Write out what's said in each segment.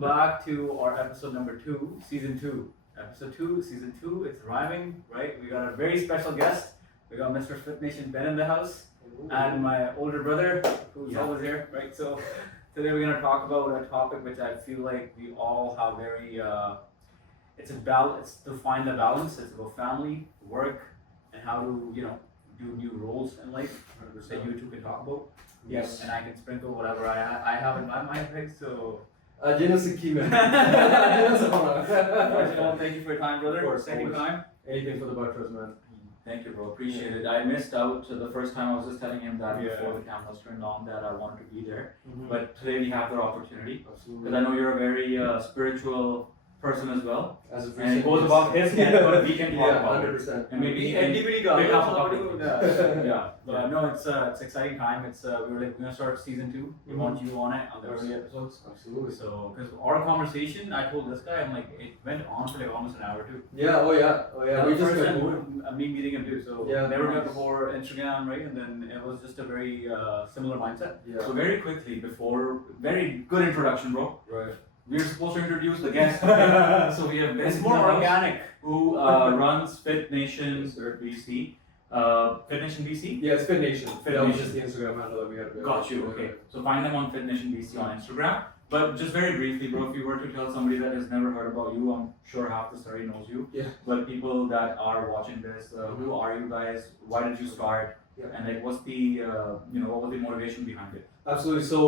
back to our episode number 2, season 2. Episode 2, season 2, it's rhyming, right? We got a very special guest. We got Mr. FitNation Ben in the house, and my older brother, who's always here, right? So today we're gonna talk about a topic which I feel like we all have very, it's to find the balance. It's about family, work, and how to, do new roles in life that you two can talk about. Yes. And I can sprinkle whatever I have in my mind, right? So. Jenas aqui, man. First of all, thank you for your time, brother. Of course, Taking always. time. Anything for the Butters, man. Thank you, bro. Appreciate it. I missed out the first time. I was just telling him that Yeah. before the cameras turned on that I wanted to be there. Mm-hmm. But today we have the opportunity Absolutely. because I know you're a very spiritual person as well. As a And it goes above his head, but we can talk yeah, about 100%. it. And maybe you can pick up a couple of yeah. But no, it's exciting time. It's we're gonna start season 2. We want you on it on the early episodes. Absolutely. So because our conversation, I told this guy, I'm like, it went on for like almost an hour too. Yeah, oh yeah. We We just first got time me meeting him too. So Yeah, never met nice. before Instagram, right? And then it was just a very similar mindset. Yeah. So very quickly before, very good introduction, bro. Right. We're supposed to introduce the guest. So we have Ben. It's more more organic. Who runs FitNation BC. FitNation BC. Yeah, it's FitNation. That was FitNation. just the Instagram handle that we had. Got you. Okay. So find them on FitNation BC on Instagram. But just very briefly, bro, if you were to tell somebody that has never heard about you, I'm sure half the story knows you. Yeah. But people that are watching this, who are you guys? Why did you start? Yeah. And like, what's the, what was the motivation behind it? Absolutely. So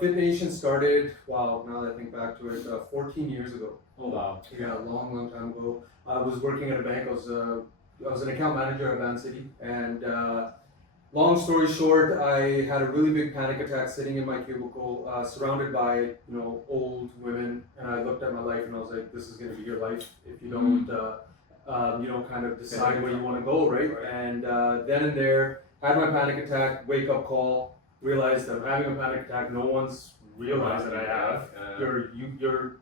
FitNation started, wow, now that I think back to it, 14 years ago. Oh wow. Yeah, a long time ago. I was working at a bank. I was an account manager at Van City, and long story short, I had a really big panic attack sitting in my cubicle, surrounded by old women, and I looked at my life and I was like, this is going to be your life if you don't, kind of decide where you want to go, right? And then and there, had my panic attack, wake up call, realized I'm having a panic attack. No one's realized that I have.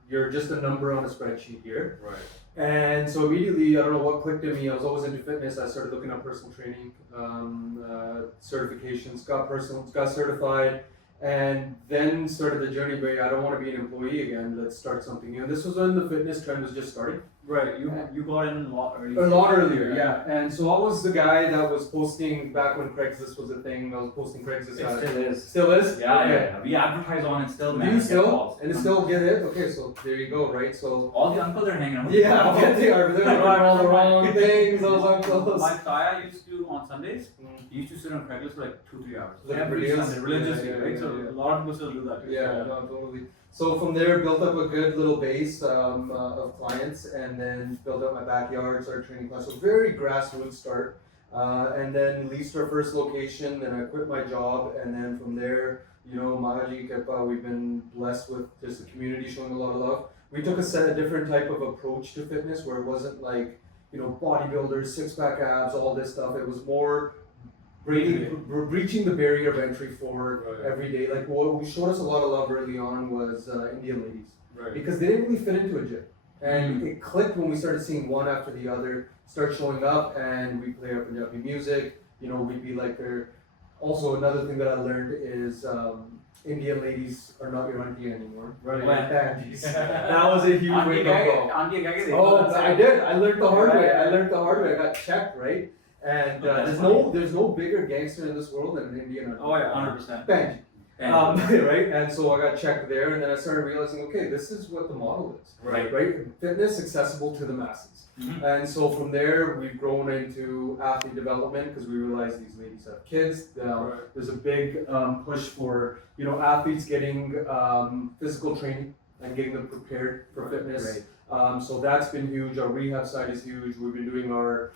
You're just a number on a spreadsheet here. Right. And so immediately, I don't know what clicked in me. I was always into fitness. I started looking up personal training certifications, got certified, and then started the journey where I don't want to be an employee again. Let's start something new. And this was when the fitness trend was just starting. Right. You got in a lot earlier. A lot earlier, yeah. And so I was the guy that was posting back when Craigslist was a thing. I was posting Craigslist. It still is. Still is? Yeah, Okay. yeah. We advertise on it still, man. Do you still? And And it still get it? Okay, so there you go, right? So all the uncles are hanging out. yeah, I bet they are. They're doing all the wrong things. Those uncles. My Kaya used to on Sundays. Mm. He used to sit on Craigslist for like 2-3 hours. Looking for Every deals? Sunday, religiously, Yeah, right? yeah, So yeah. a lot of people still do that. Too. Yeah, no, totally. So from there, built up a good little base of clients, and then built up my backyard, started training class. So very grassroots start, and then leased our first location. Then I quit my job, and then from there, Mahaji Kepa, we've been blessed with just the community showing a lot of love. We took a different type of approach to fitness, where it wasn't like bodybuilders, six-pack abs, all this stuff. It was more breaching the barrier of entry for every day. Like what we showed us a lot of love early on was Indian ladies, Right. because they didn't really fit into a gym, and it clicked when we started seeing one after the other start showing up, and we play our Punjabi music. We'd be like there. Also, another thing that I learned is Indian ladies are not your auntie anymore. Right. Aunties. That was a huge wake up call. Auntie, Oh, I did. I learned the hard way. I got checked, right? And That's there's no bigger gangster in this world than an Indian. Oh yeah, 100%. Benji. Right? And so I got checked there, and then I started realizing, okay, this is what the model is. Right. Right? Fitness accessible to the masses. Mhm. And so from there, we've grown into athlete development because we realize these ladies have kids. There's a big push for athletes getting physical training and getting them prepared for fitness. Right. So that's been huge. Our rehab side is huge. We've been doing our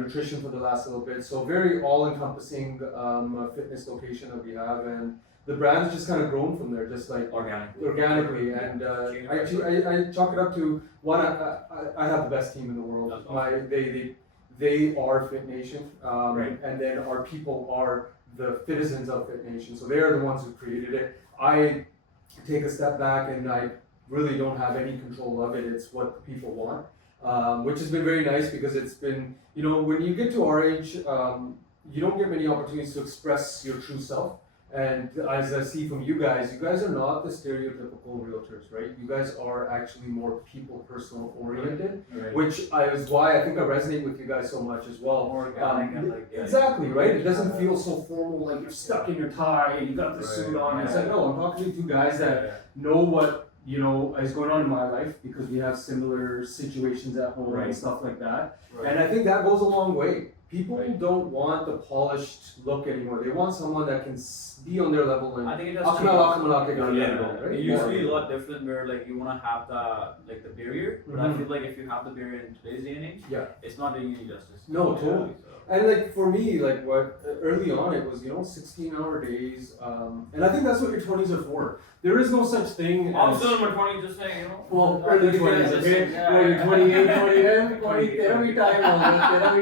nutrition for the last little bit. So very all-encompassing fitness location that we have, and the brand's just kind of grown from there, just like organically. And I chalk it up to one. I have the best team in the world. That's awesome. They are FitNation, Right. and then our people are the citizens of FitNation. So they are the ones who created it. I take a step back and I really don't have any control of it. It's what the people want, which has been very nice because it's been, when you get to our age, you don't get many opportunities to express your true self. And as I see from you guys are not the stereotypical realtors, right? You guys are actually more people, personal oriented, Right. which is why I think I resonate with you guys so much as well. More organic and like Exactly, right? It doesn't feel so formal, like you're stuck in your tie and you got the suit on. It's like, no, I'm talking to two guys that know what, you know, is going on in my life because we have similar situations at home and stuff like that. Right. And I think that goes a long way. People Right. don't want the polished look anymore. They want someone that can be on their level and I think it has right? It used to be a lot different where like you want to have the barrier, but I Mhm. feel like if you have the barrier in today's day and age, Yeah. it's not doing any justice. No, totally. So. And like for me, like what early on it was, 16-hour days, and I think that's what your 20s are for. There is no such thing I'm as still in my 20s, just saying, you know. well, early 20s, okay? Well, you're 28, 20, every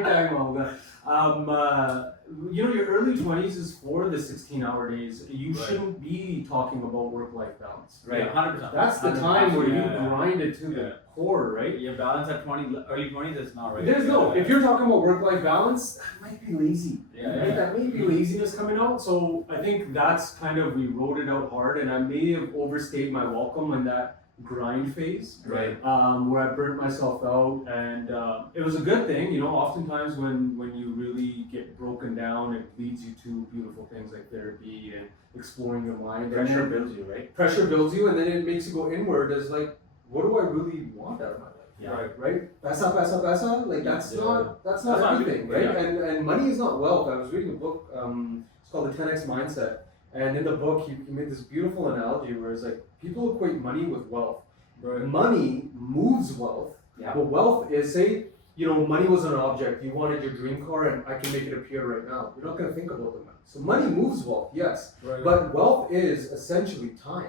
time Olga. Your early 20s is for the 16-hour days. You Right. shouldn't be talking about work-life balance. Right, 100%. That's the 100%, time where you yeah. grind it to Yeah. the core, right? Your balance at early 20s is not right. There's no, if you're talking about work-life balance, that might be lazy. Yeah, Right? yeah. That may be laziness coming out. So I think that's kind of, we wrote it out hard, and I may have overstayed my welcome in that grind phase. Right. Where I burnt myself out, and it was a good thing. Oftentimes when you really get broken down, it leads you to beautiful things like therapy and exploring your mind. Pressure And then builds you, right? pressure builds you, and then it makes you go inward as like, what do I really want out of my life? Yeah. Right? Pesa. Like that's Yeah. not That's everything, not right? everything, And money is not wealth. I was reading a book. It's called The 10X Mindset, and in the book he made this beautiful analogy where it's like people equate money with wealth. Right. Money moves wealth, Yeah. but wealth is, say, money was an object. You wanted your dream car, and I can make it appear right now. You're not going to think about the money. So money moves wealth, yes, Right. but wealth is essentially time.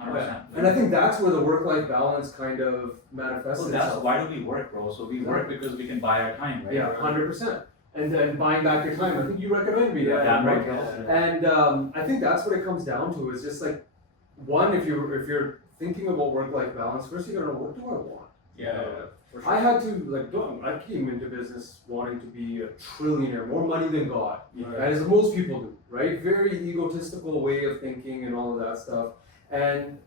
100%. And I think that's where the work-life balance kind of manifests So that's itself. why do we work, bro? So we work because we can buy our time, right? Yeah, 100%. And then buying back your time. I think you recommend me that, Yeah, right? right. And I think that's what it comes down to. Is just like, one, if you're thinking about work-life balance, first you gotta know, what do I want? Yeah, for sure. I had to I came into business wanting to be a trillionaire, more money than God, as most people do, right? Very egotistical way of thinking and all of that stuff. And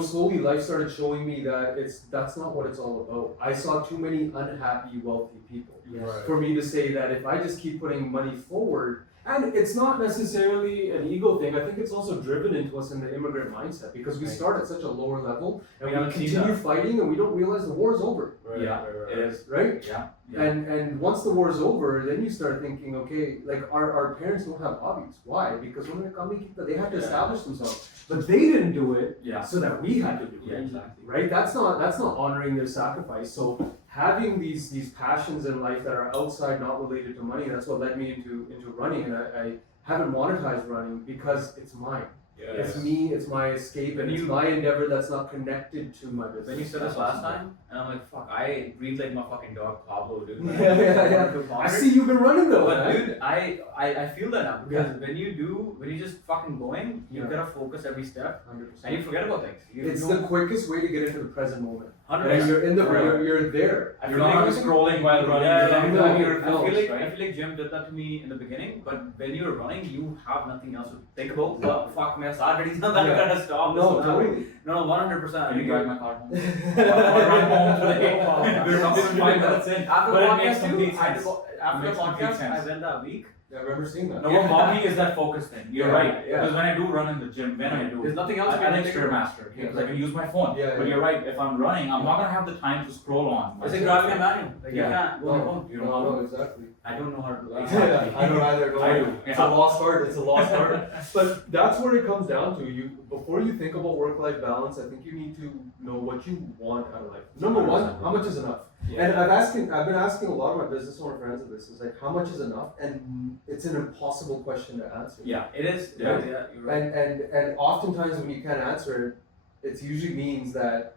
slowly life started showing me that that's not what it's all about. I saw too many unhappy, wealthy people Right. for me to say that if I just keep putting money forward. And it's not necessarily an ego thing. I think it's also driven into us in the immigrant mindset because we Right. start at such a lower level and We we haven't seen continue that. fighting and we don't realize the war is over, Right, Yeah, right. it is. right? Yeah. And once the war is over, then you start thinking, okay, like our parents don't have hobbies. Why? Because when they had to Yeah. establish themselves, but they didn't do it Yeah. so that we had to do it. Yeah, exactly. Right? That's not honoring their sacrifice. So having these passions in life that are outside, not related to money, that's what led me into running. And I haven't monetized running because it's mine. Yeah. It's me, it's my escape, and it's my endeavor that's not connected to my business. When you said this last time, and I'm like, fuck, I breathe like my fucking dog Pablo, dude. Yeah. I see you've been running though, But man. dude, I feel that now because when you just fucking going, you Yeah. gotta focus every step 100%. and you forget about things. It's the quickest way to get into the present moment. 100%. And you're in the Right. you're there. I You're feel not like scrolling while running. Yeah, You're no, doing your I feel flows, like right? Jim did that to me in the beginning, but when you're running, you have nothing else to think about. Well, fuck, man, already done that. I gotta stop. No, totally. No, 100%. Can you drive my car home? Or run home today. We're not 5 minutes in, After but the it makes podcast, complete too, sense. after the Makes complete podcast, sense. I went that week. Yeah, I remember seeing that. No, what got me is that focus thing. You're Yeah, right. yeah. Because when I do run in the gym, when I do, There's nothing else. I like Stairmaster Yeah. because I can use my phone. Yeah, But yeah. you're right. If I'm running, I'm not gonna have the time to scroll on. It's like driving a manual. Like Yeah. you can't go on your phone. You know how to. No, exactly. I don't know how to do that. Exactly. I don't either. No, I do. It's a lost art. It's a lost art. But that's where it comes down to. Before you think about work-life balance, I think you need to know what you want out of life. Number one, 100%. how much is enough? Yeah. And I've been asking a lot of my business owner friends of this. Is like, how much is enough? And it's an impossible question to answer. Yeah, it is. Yeah. You're right. And oftentimes when you can't answer it, it usually means that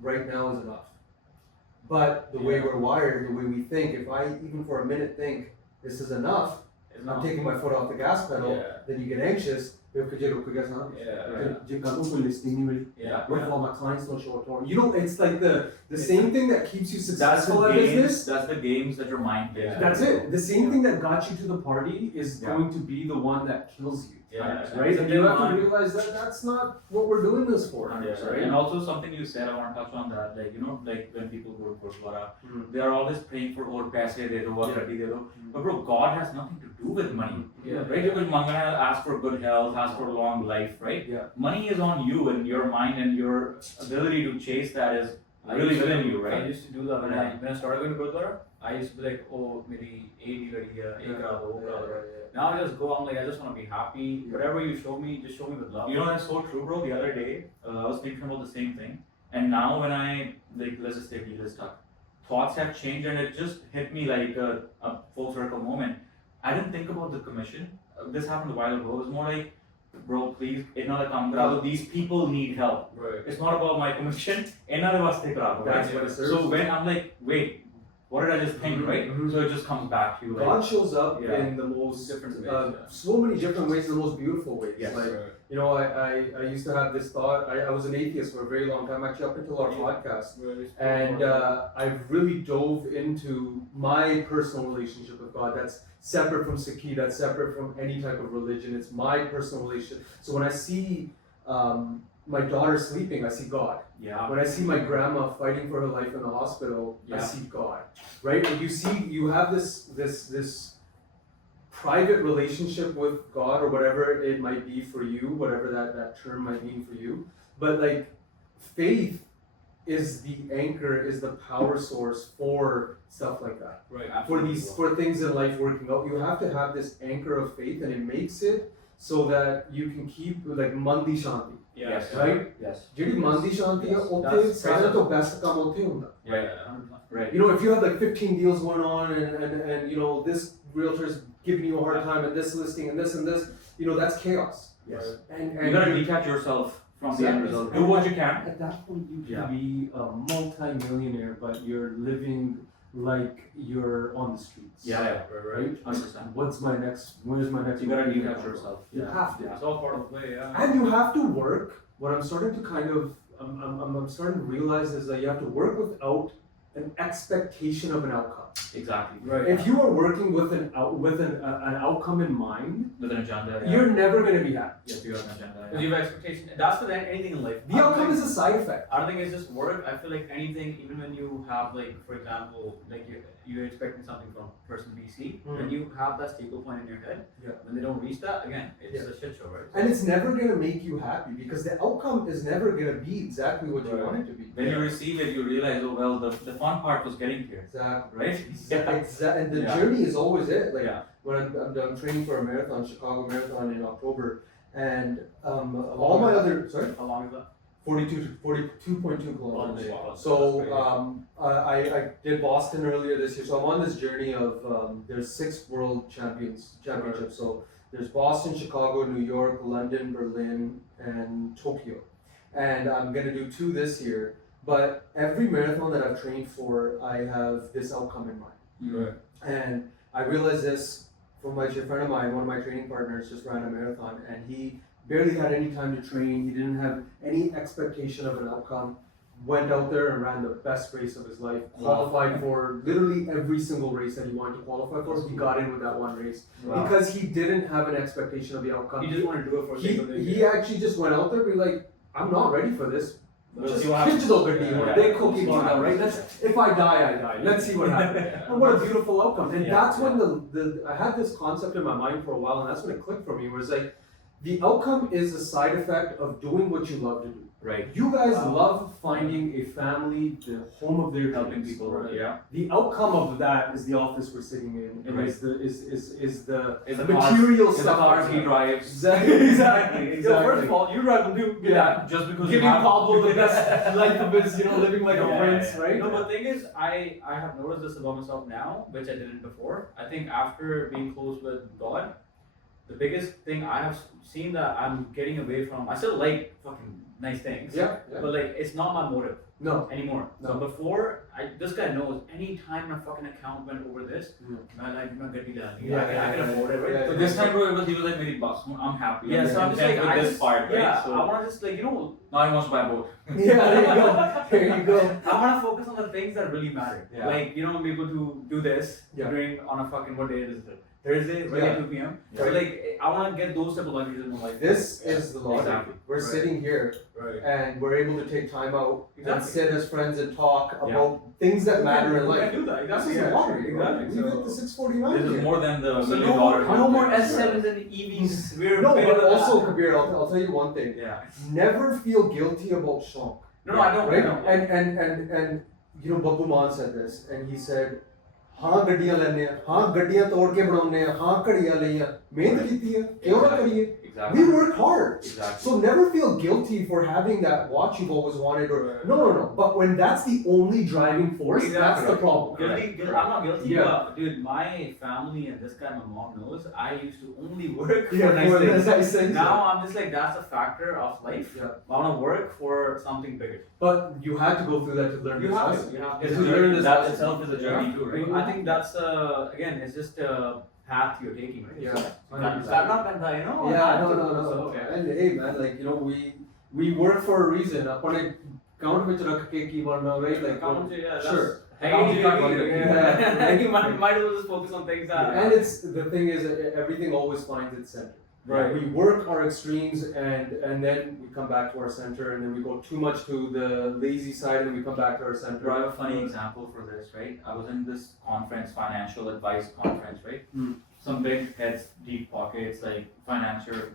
right now is enough. But the way Yeah. we're wired, the way we think, if I even for a minute think this is enough, It's I'm not. taking my foot off the gas pedal, Yeah. then you get anxious. Yeah. Yeah. What if all my clients don't show up tomorrow? It's like the same thing that keeps you That's the successful at games. business. That's the games that your mind plays. Yeah. That's it. The same thing that got you to the party is Yeah. going to be the one that kills you. Yeah. Right? And you have to on. realize that that's not what we're doing this for. Yeah, Right? and also something you said, I want to touch on that. Like, you know, like when people go to Gurdwara, Mm. they are always praying for or paise de do, or Yeah. gatti de do. But bro, God has nothing to do with money. Yeah. Right? Because Mangana ask for good health, ask for long life, right? Yeah. Money is on you and your mind and your ability to chase that is really within you, I right? used to do that when I started going to Gurdwara. I used to be like, oh, maybe 80 Now I just go, I'm like, I just want to be happy. Yeah. Whatever you show me, just show me with love. You know, that's so true, bro. The other day, I was thinking about the same thing. And now when I, like, let's just say deal is stuck, thoughts have changed and it just hit me like a full circle moment. I didn't think about the commission. This happened a while ago. It was more like, bro, please, these people need help. Right. It's not about my commission. That's what it serves. So when I'm like, wait, what did I just think, right? So it just comes back to you. Like, God shows up Yeah. in the most Different ways, yeah. so many different ways, in the most beautiful ways. Yes. Like, you know, I used to have this thought. I was an atheist for a very long time, actually up until our podcast. And I really dove into my personal relationship with God. That's separate from Sikhi, that's separate from any type of religion. It's my personal relationship. So when I see my daughter sleeping, I see God. yeah. When I see my grandma fighting for her life in the hospital, I Yeah. see God. Right? And you have this private relationship with God or whatever it might be for you, whatever that term might mean for you. But like faith is the anchor, is the power source for stuff like that. Right. For things in life working out, you have to have this anchor of faith, and it makes it so that you can keep like mandi shanti. Yes. Right? Yes. ਜਿਹੜੀ ਮੰਦੀ ਸ਼ਾਂਤੀ ਆ Yes. ਉੱਥੇ That's ਸਾਰਿਆਂ ਤੋਂ best ਕੰਮ ਉੱਥੇ ਹੁੰਦਾ. Right. Right. You know, if you have like 15 deals going on and you know this realtor's giving you a hard time and this listing and this, you know, that's chaos. Yes. And You gotta detach yourself from the end result. Do what you can. At that point, you can Yeah. be a multi-millionaire, but you're living like you're on the streets. Yeah. Right? 100%. Where's my next You gotta movie detach now? yourself. You have to. It's all part of the play, yeah. And you have to work. What I'm starting to kind of, I'm starting to realize is that you have to work without an expectation of an outcome. Exactly. Right. If you are working with an outcome in mind, With an agenda. Yeah. you're never going to be happy. Yes, you have an agenda. Because you have expectation. That's with anything in life. The outcome is a side effect. I don't think it's just work. I feel like anything, even when you have like, for example, like you're expecting something from person BC, when you have that staple point in your head, Yeah. when they don't reach that, again, it's Yeah. a shit show, right? And it's never going to make you happy because the outcome is never going to be exactly what you Right. want it to be. When you receive it, you realize, oh well, the fun part was getting here, Exactly. right? And the Yeah. journey is always it. Like Yeah. when I'm training for a marathon, Chicago Marathon in October, and all my other How long is that? 42.2 Oh, kilometers. wow. That's So crazy. I did Boston earlier this year. So I'm on this journey of there's 6 world championships. So there's Boston, Chicago, New York, London, Berlin, and Tokyo. And I'm gonna do 2 this year. But every marathon that I've trained for, I have this outcome in mind. Right. And I realized this from a friend of mine, one of my training partners just ran a marathon, and he barely had any time to train. He didn't have any expectation of an outcome. Went out there and ran the best race of his life. Qualified for literally every single race that he wanted to qualify for. He got in with that one race Wow. because he didn't have an expectation of the outcome. You just want to do it for the sake of it. He actually just went out there, be like, I'm not ready for this. We'll Just see what happens. digital good deal. Yeah. They We'll cookie see what out, right? happens. If I die, I die. Let's see what happens. And what a beautiful outcome. And Yeah. that's when I had this concept in my mind for a while, and that's when it clicked for me, where it's like, the outcome is a side effect of doing what you love to do. Right. You guys Wow. love finding a family, the home of their Helping dreams. people. Right. Yeah. The outcome of that is the office we're sitting in, and Right. is the Is the material cars, stuff. Is the cars he drives. Exactly, exactly, Yo, exactly. first of all, you'd rather do Yeah. that just because Giving you have Pablo the best life of his, living like a Yeah, prince, yeah, yeah. right? No, but the thing is, I have noticed this about myself now, which I didn't before. I think after being close with God, the biggest thing I have seen that I'm getting away from. I still like fucking nice things, Yeah, yeah. but like it's not my motive No. anymore. No. So before, this guy knows. Any time my fucking account went over this, man, I'm not getting done. Yeah, I can afford it, right? yeah, So this time, bro, he was like very boss. I'm happy. Yeah, so I'm just like, with I this just, part, right? yeah, So I want to just like, now he wants to buy a boat. Yeah, there you go. There you go. I want to focus on the things that really matter. Yeah. Like, I'm able to do this Yeah. during on a fucking, what day is it? Thursday, right Yeah. at 2 p.m. So Right. like, I want to get those type of luxuries in my life. This is the logic. Exactly. We're Right. sitting here Right. and we're able to take time out and Exactly. sit as friends and talk Yeah. about things that matter in You life. can do that. This Exactly. is the Yeah. lottery. Exactly. We hit the 649 This is here. more than the So $1 no more, million. no more Yeah. S7s and EVs. We're No, bigger but than also, that. Kabir, I'll tell you one thing. Yeah. Never feel guilty about shonk. No, I don't. Right? I don't. And you know, Babu Man said this, and he said, हाँ गड्डियां लेने हैं, हाँ गड्डियां तोड़ के बनाने हैं, हाँ घड़ियां लईयां, मेहनत कीती है, क्यों ना करिए? Exactly. We work hard. Exactly. So never feel guilty for having that watch you've always wanted or Right. no. But when that's the only driving force, that's Exactly. the problem. I'm not guilty, Yeah. but dude, my family and this guy, my mom knows, I used to only work for Yeah, nice for things. nice things. Now I'm just like, that's a factor of life. Yeah. I want to work for something bigger. But you had to go through that to learn You this have lesson. to. You have It's to. a learn journey. this That lesson. itself is a journey too, right? I think that's again, it's just a path you're taking, right? Yeah. So, I'm not gonna, you know. Yeah, I have no. to- so, yeah. And hey man, like you know, we work for a reason. अपने count ਵਿੱਚ ਰੱਖ ਕੇ ਕੀ ਬਣਨਾ, right? Like Account, yeah, that's- sure. Hey, Account, you you can't can't yeah. Yeah. You might as well just focus on things that. And it's the thing is everything always finds its center. Right. We work our extremes and then we come back to our center and then we go too much to the lazy side and then we come back to our center. Bro, I have a funny example for this, right? I was in this conference, financial advice conference, right? Hmm. Some big heads, deep pockets, like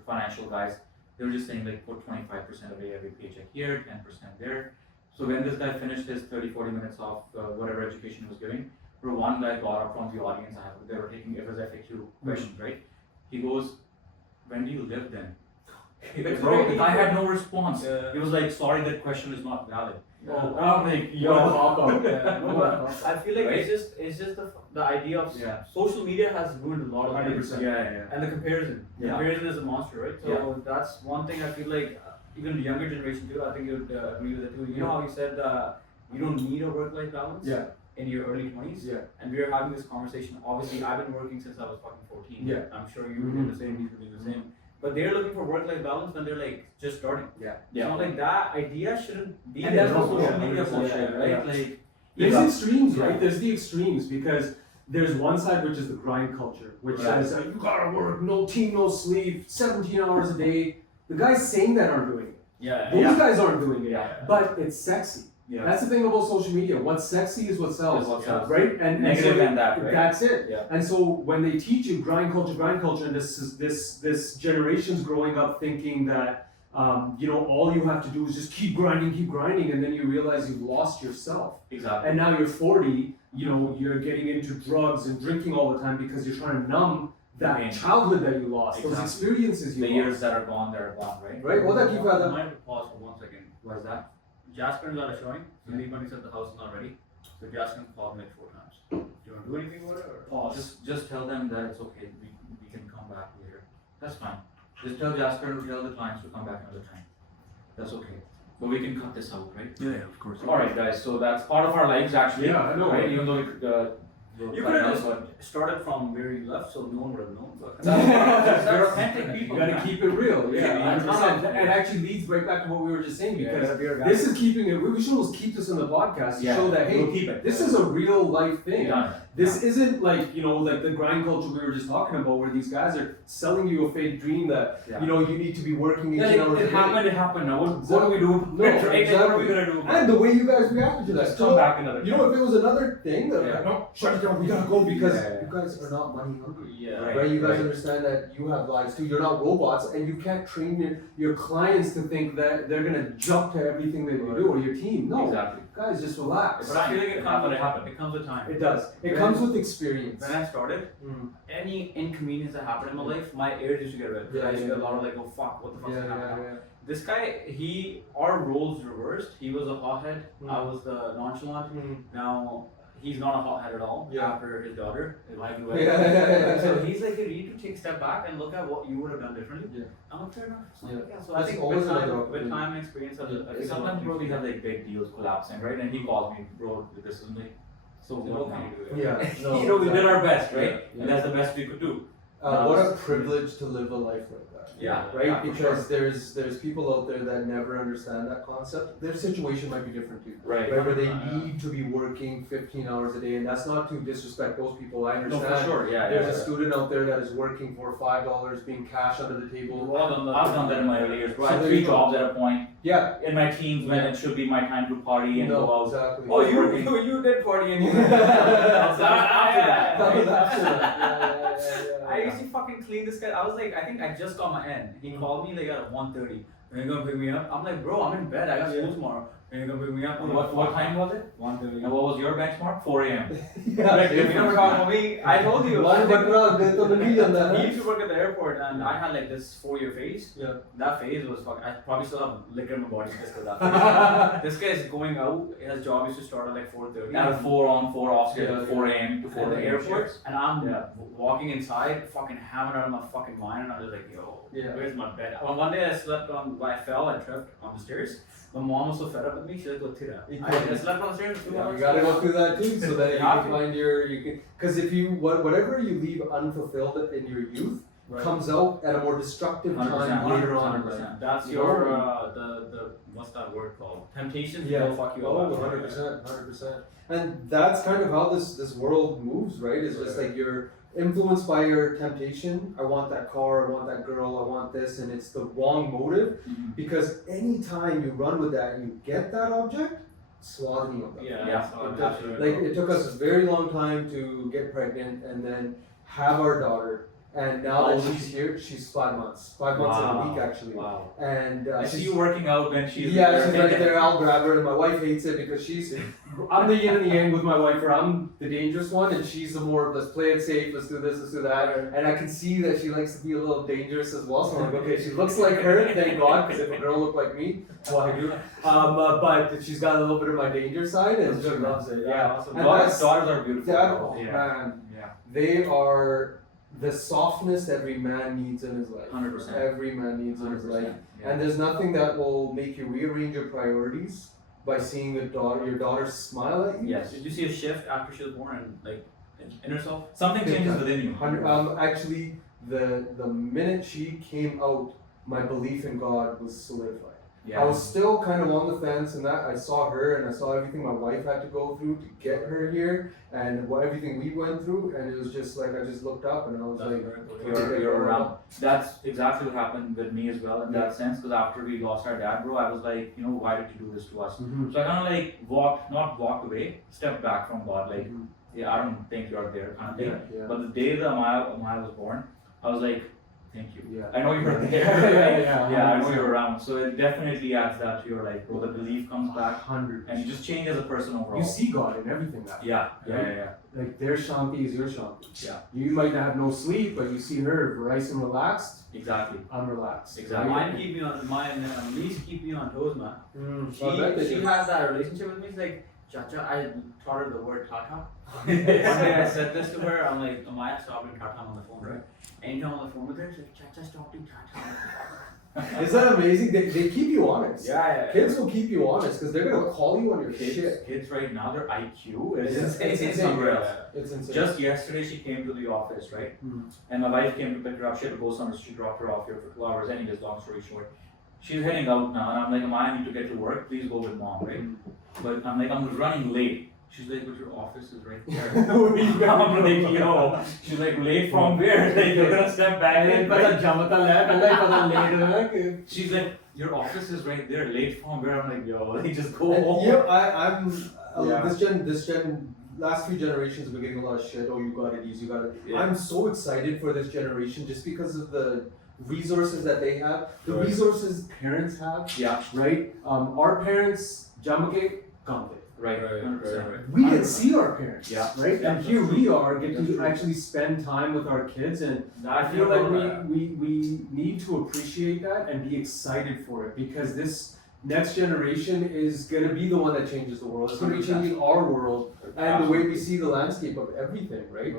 financial guys. They were just saying like put 25% away every paycheck here, 10% there. So when this guy finished his 30-40 minutes of whatever education he was giving, bro, one guy got up from the audience. They were taking it was FAQ questions, right? He goes, "When do you live then?" It's Bro, very the guy had deep. no response. Yeah. He was like, "Sorry, that question is not valid." Yeah. I'm like, You gotta hop out. Yeah, no, but I feel like Right? it's just the idea of Yeah. social media has ruined a lot of things. 100%. Yeah. And the comparison. Yeah. Comparison is a monster, right? So that's one thing I feel like even the younger generation too, I think you'd agree with it too. You know how you said you don't need a work-life balance Yeah. in your early 20s? Yeah. And we were having this conversation. Obviously, I've been working since I was fucking 14. Yeah. I'm sure you were doing the same, he's doing the same. But they're looking for work-life balance when they're like just starting. Yeah. So like that idea shouldn't be And there. that's what Yeah, social media 100%, bullshit, yeah, right? yeah. Like, There's Yeah. extremes, right? Yeah. There's the extremes because there's one side which is the grind culture, which Right. says you gotta work, no team, no sleep, 17 hours a day. The guys saying that aren't doing it. Yeah. Those guys aren't doing it. Yeah. But it's sexy. Yeah. That's the thing about social media. What's sexy is what sells. Is what sells. Right? And Negative so than that, right? That's it. Yeah. And so when they teach you grind culture, and this generation's growing up thinking that you know all you have to do is just keep grinding, and then you realize you've lost yourself. Exactly. And now you're 40, you know, you're getting into drugs and drinking all the time because you're trying to numb that Pain. childhood that you lost, those Exactly. experiences you The lost. years that are gone, they're gone, right? Right? What that keep I that? might have to pause for 1 second. Why is that? Jasper got a showing. Sandeep Bunny said the house is not ready. So Jasper called me like 4 times. Do you want to do anything about it? Or? Pause. Just tell them that it's okay. We can come back later. That's fine. Just tell Jasper to tell the clients to come back another time. That's okay. But we can cut this out, right? Yeah, of course. All right, guys. So that's part of our lives, actually. Yeah, I know. Right? Even though we You could have just started from where you left, so no one would have known. But They're authentic You people. gotta keep it real. Yeah, Yeah, 100%. 100%. It actually leads right back to what we were just saying because Yeah, this is keeping it. We should almost keep this in the podcast to Yeah, show that hey, we'll keep it. this is a real life thing. Yeah. This isn't like like the grind culture we were just talking about, where these guys are selling you a fake dream that Yeah. you need to be working 18 Yeah, hours a it day. happened. It happened. Now what do we do? No, Right? Like, what are we exactly. gonna do? And the way you guys reacted to that. Just So, come back another. you know, if it was another thing, that Yeah. like, no, shut it down, we gotta go because Yeah. you guys are not money hungry. Yeah. Right? You guys Right. understand that you have lives too. You're not robots, and you can't train your clients to think that they're gonna jump to everything that you do or your team. No, Exactly. guys, just relax. But I feel like it comes, It happened. it comes with time. It does. It When- comes with experience. When I started, Mm. any inconvenience that happened in my life, my ears used to get red. Yeah, I used to yeah. get a lot of like, oh fuck, what the fuck's Yeah, gonna happen yeah, now? yeah. This guy, our roles reversed. He was a hothead. I was the nonchalant. Mm. Now he's not a hothead at all. Yeah. After his daughter, his wife and Yeah. So he's like, you need to take a step back and look at what you would have done differently. Yeah. I'm like, fair enough. So, Yeah. so I That's think always with another time, opportunity. with time and experience, I think Sometimes, bro, we have like big deals collapsing, right? And he calls me, bro, this is like, so what now? Yeah. No, You know, we did our best, right? Yeah. And that's the best we could do. What a privilege to live a life like that. that. Yeah. Right? Yeah, for Because there's people out there that never understand that concept. Their situation might be different too. Right. Right, where they Yeah. need to be working 15 hours a day, and that's not to disrespect those people. I No, understand. for sure. Yeah. There's yeah. a student out there that is working for $5 being cash under the table. I've done that in my early years, bro. I So had there 3 you go. jobs at a point Yeah. in my teens when it should be my time to party and go No, out. exactly. Oh, Working. you did party and you. That's after That that. was after that. Yeah. I used to fucking clean this guy. I was like, I think I just got my end. He called me like at 1:30. When you gonna pick me up? I'm like, bro, I'm in bed. I got school tomorrow. When you gonna pick me up? I'm like, What time was it? 1:30. And what was your benchmark? 4 a.m. Yeah. You never talk to me. I told you. One बटरा दे तो नहीं ਜਾਂਦਾ He है. used to work at the airport, and I had like this 4-year phase. Yeah. That phase was fucking. I probably still have liquor in my body just because that phase. This guy is going out. His job used to start at like 4:30. At a 4 on 4 off schedule, Yeah, 4 a.m. to 4 at the a.m. airport, shifts. and I'm Yeah. walking inside, fucking hammered out of my fucking mind, and I was like, yo, Yeah. where's my bed? One day I slept on, I fell, I tripped on the stairs. My mom was so fed up with me, she's like, go tira. I slept on the stairs for 2 Yeah, hours. you gotta go through that too, so that you have can to. find because if you whatever you leave unfulfilled in your youth Right. comes out at a more destructive 100%, time later on. 100%. That's You your, know? the what's that word called? Temptation Yeah. will fuck you Oh, up. 100%. And that's kind of how this world moves, right? It's just Right. like you're influenced by your temptation. I want that car, I want that girl, I want this, and it's the wrong motive Mhm. because anytime you run with that and you get that object, swaddling of them. Yeah, Yeah. that's absolutely Like it took us a very long time to get pregnant and then have our daughter. And now How that old is she's here, she's 5 months. 5 months and a week actually. Wow. And I see she's you working out when she's yeah, there. she's right there. I'll grab her, and my wife hates it because she's. I'm the yin and the yang with my wife, where I'm the dangerous one, and she's the more let's play it safe, let's do this, let's do that. And I can see that she likes to be a little dangerous as well. So I'm like, okay, she looks like her, thank God, because if a girl looked like me, well, I do. But she's got a little bit of my danger side, and she loves it. Yeah, awesome. And Daughters that's- are beautiful. that, bro. oh, Yeah. man, Yeah. they are the softness every man needs in his life. 100%. Every man needs in his life. 100%. Yeah. And there's nothing that will make you rearrange your priorities by seeing your daughter smile at you. Yes. Did you see a shift after she was born and like in herself? Something changes within you. Actually, the minute she came out, my belief in God was solidified. Yeah. I was still kind of on the fence, and that I saw her and I saw everything my wife had to go through to get her here, and everything we went through, and it was just like I just looked up and I was That's like, very cool. You're around. That's exactly what happened with me as well in that sense. Because after we lost our dad, bro, I was like, you know, why did you do this to us? Mhm. So I kind of like not walked away, stepped back from God. Like, Mhm. yeah, I don't think you're there, kind of thing. Yeah, yeah. But the day that Amaya was born, I was like, thank you. Yeah. I know you were there. Yeah, I know you're around. So it definitely adds that to your life, bro. The belief comes back 100%. and you just change as a person overall. You see God in everything now. Yeah. Like their Shanti is your Shanti. Yeah. You might not have no sleep, but you see her nice and relaxed. Exactly. I'm relaxed. Exactly. Mine keep me on my niece keep me on toes, man. Mm. She has that relationship with me. She's like, Chacha, I taught her the word tata. One day I said this to her. I'm like, Amaya, stop doing tata on the phone, right? Anytime on the phone with her, she's like, Chacha, stop doing tata. Is that amazing? They keep you honest. Yeah. Kids will keep you honest because they're gonna call you on your shit. Kids right now, their IQ is It's insane. somewhere else. It's insane. Just yesterday, she came to the office, right? Mhm. And my wife came to pick her up. She had to go somewhere, so she dropped her off here for 2 hours. Anyways, long story short, she's heading out now, and I'm like, Amaya, I need to get to work. Please go with mom, right? But I'm like, I'm running late. She's like, but your office is right there. I'm like, yo. She's like, late from where? Like, you're gonna step back in. She's like, your office is right there. Late from where? I'm like, yo, like, just go home. I'm Yeah. this gen last few generations we're getting a lot of shit. Oh, you got it easy, you got it. Yeah. I'm so excited for this generation just because of the resources that they have, the Right. resources parents have, Yeah, right? Our parents, Jamake, Kamte. right. Right, 100%. right. We didn't see our parents, Yeah. right? Yeah, And here that's we true. are, get That's to true. actually spend time with our kids, and I That's feel like your we need to appreciate that and be excited for it because this next generation is gonna be the one that changes the world. It's gonna be changing our world and the way we see the landscape of everything, right?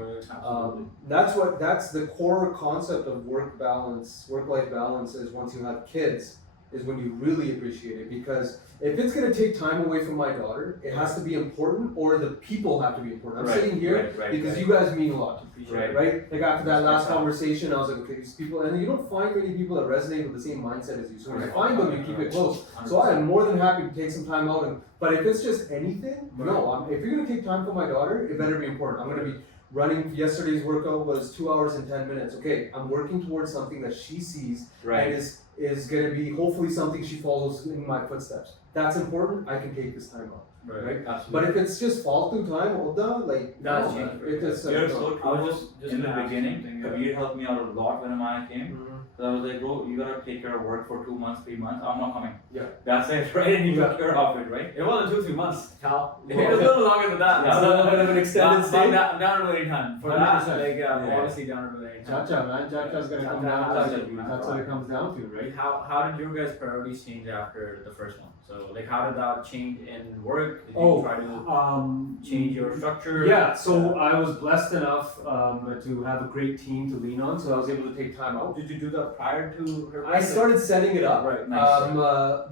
That's the core concept of work life balance is once you have kids, is when you really appreciate it, because if it's going to take time away from my daughter, it has to be important, or the people have to be important. I'm sitting here because you guys mean a lot to me, right? Like after that last conversation, I was like, okay, these people, and you don't find many people that resonate with the same mindset as you. So when you find them, you keep it close. 100%. So I am more than happy to take some time out. But if it's just anything, no. If you're going to take time for my daughter, it better be important. I'm going to be running. Yesterday's workout was 2 hours and 10 minutes. Okay, I'm working towards something that she sees and is going to be hopefully something she follows in my footsteps. That's important. I can take this time out. Right. Absolutely. But if it's just faltu time, like That's no, changed. it is. You're so true. I was just in the gonna ask beginning, something, Kabir helped me out a lot when I came. Mhm. So I was like, bro, you gotta take care of work for 2 months, 3 months. I'm not coming. Yeah. That's it, right? And you took care of it, right? It wasn't 2-3 months, Cal. It Well, was a little longer than that. Yeah. A little bit of an extended stay. I'm down to any time. For that, 100%. like, Yeah. honestly, down to any time. Cha-cha, man. Cha-cha's gonna come down. Cha-cha. That's what it comes down to, right? How did your guys' priorities change after the first one? So, like, how did that change in work? Did you Oh, try to change your structure? Yeah, so I was blessed enough to have a great team to lean on, so I was able to take time out. Did you do that prior to her? I started setting it up. Right. Nice.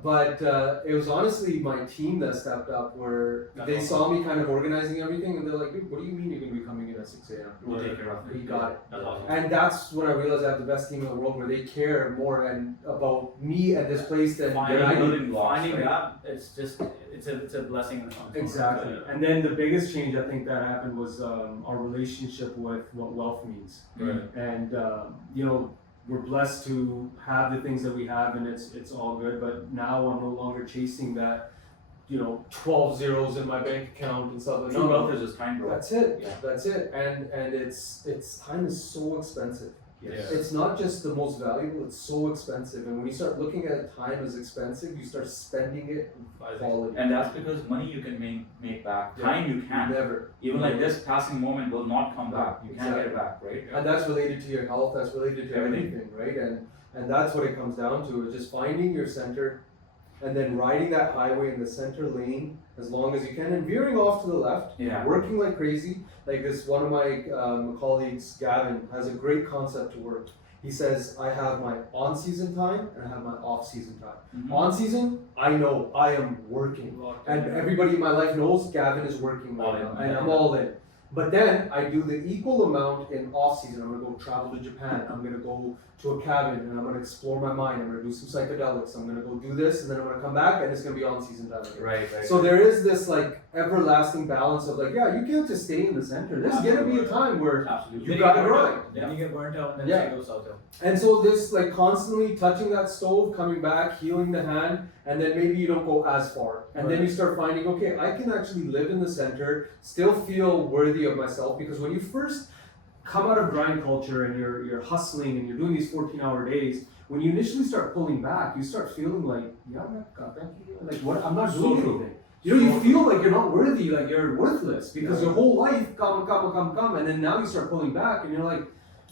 But it was honestly my team that stepped up, where they saw me kind of organizing everything, and they're like, "Dude, what do you mean you're going to be coming in at 6 a.m.? We'll take care of it. We got it." That's awesome. And that's when I realized I have the best team in the world, where they care more and about me and this place than Finding I do. building blocks, Finding right? that, it's a blessing in its own. Exactly. And then the biggest change I think that happened was our relationship with what wealth means. Right. And we're blessed to have the things that we have, and it's all good. But now I'm no longer chasing that, 12 zeros in my bank account and stuff like that. True wealth is just time, bro. That's it. Yeah. That's it. And it's time is so expensive. Yes. It's not just the most valuable, it's so expensive. And when you start looking at time as expensive, you start spending it with quality. And that's because money you can make back. Yeah. Time you can't. Never. Even like this passing moment will not come back. You can't get Exactly. it back, right? And that's related to your health, that's related to Everything. everything, right? And that's what it comes down to, is just finding your center and then riding that highway in the center lane as long as you can, and veering off to the left, Yeah. working like crazy. Like this, one of my colleagues, Gavin, has a great concept to work. He says, I have my on-season time and I have my off-season time. Mhm. On-season, I know I am working. And everybody in my life knows Gavin is working All right in, now, and yeah. I'm all in. But then I do the equal amount in off-season. I'm gonna go travel to Japan. I'm gonna go to a cabin and I'm gonna explore my mind. I'm gonna do some psychedelics. I'm gonna go do this, and then I'm gonna come back and it's gonna be on-season time again. Right. So there is this like everlasting balance of like, yeah, you can't just stay in the center. There's gonna be a time where Absolutely. you Then gotta get burnt grind. out. Then you get burnt out, and then Yeah. it goes south. And so this like constantly touching that stove, coming back, healing the hand, and then maybe you don't go as far. And then you start finding, okay, I can actually live in the center, still feel worthy of myself, because when you first come out of grind culture and you're hustling and you're doing these 14-hour days, when you initially start pulling back, you start feeling like, yeah, like what, I'm not So doing true. anything. You feel like you're not worthy, like you're worthless, because your whole life come, and then now you start pulling back and you're like,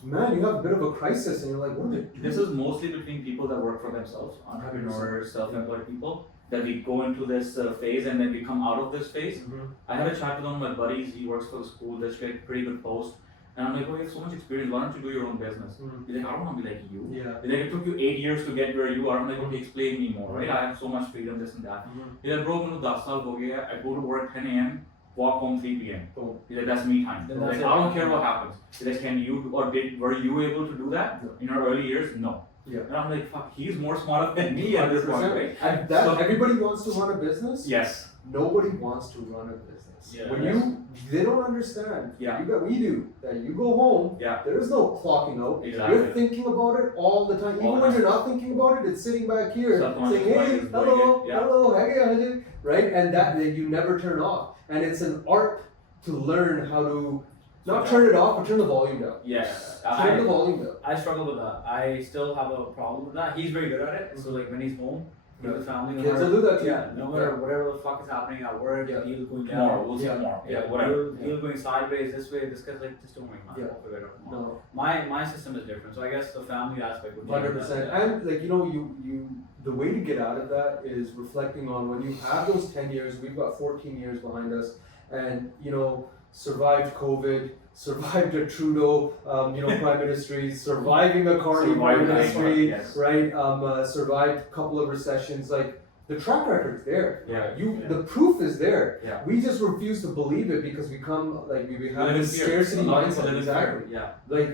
man, you have a bit of a crisis, and you're like, what did This is mostly between people that work for themselves, entrepreneurs, self-employed people, that we go into this phase and then we come out of this phase. I had a chat with one of my buddies, he works for the school, that's a pretty good post. And I'm like, oh, you have so much experience, why don't you do your own business? He's like, I don't want to be like you. Yeah. He's like, it took you 8 years to get where you are. I'm like, okay, explain me more, right? I have so much freedom, this and that. He's like, bro, I'm 10 saal ho gaya. I go to work 10 a.m., walk home 3 p.m. Boom. He's like, that's me time. Then He's that's like, it. I don't care what happens. He's like, were you able to do that No. in your early years? No. Yeah. And I'm like, fuck, he's more smarter than me at this point, right? And that, So- everybody wants to run a business. Yes. Nobody wants to run a business. Yeah. When Yes. they don't understand. Yeah. We do that. You go home. Yeah. There is no clocking out. Exactly. You're thinking about it all the time. All Even the when time. you're not thinking about it, it's sitting back here Subconscious saying, mind "Hey, is doing hello, it. Yeah. hello, hey, right?" And that you never turn off. And it's an art to learn how to not turn it off, but turn the volume down. Yes. Turn the volume down. I struggle with that. I still have a problem with that. He's very good at it. So like when he's home with the family, no Kids matter- will do that too. Yeah, no matter whatever the fuck is happening at work, Yeah. deal going down. Tomorrow, we'll see Yeah. tomorrow. Yeah, Whatever. Deal going sideways this way. This guy's like, just don't worry, man. Yeah. We'll figure it out tomorrow. No. My system is different. So I guess the family aspect would change 100%. that. And like you the way to get out of that is reflecting on when you have those 10 years. We've got 14 years behind us, and survived COVID, survived a Trudeau, prime ministry, surviving a Carney prime ministry, yes. right? Survived a couple of recessions. Like the track record's there. Yeah. The proof is there. Yeah. We just refuse to believe it because we have live in this fear. scarcity A lot of people mindset. live in fear. Exactly. Yeah. Like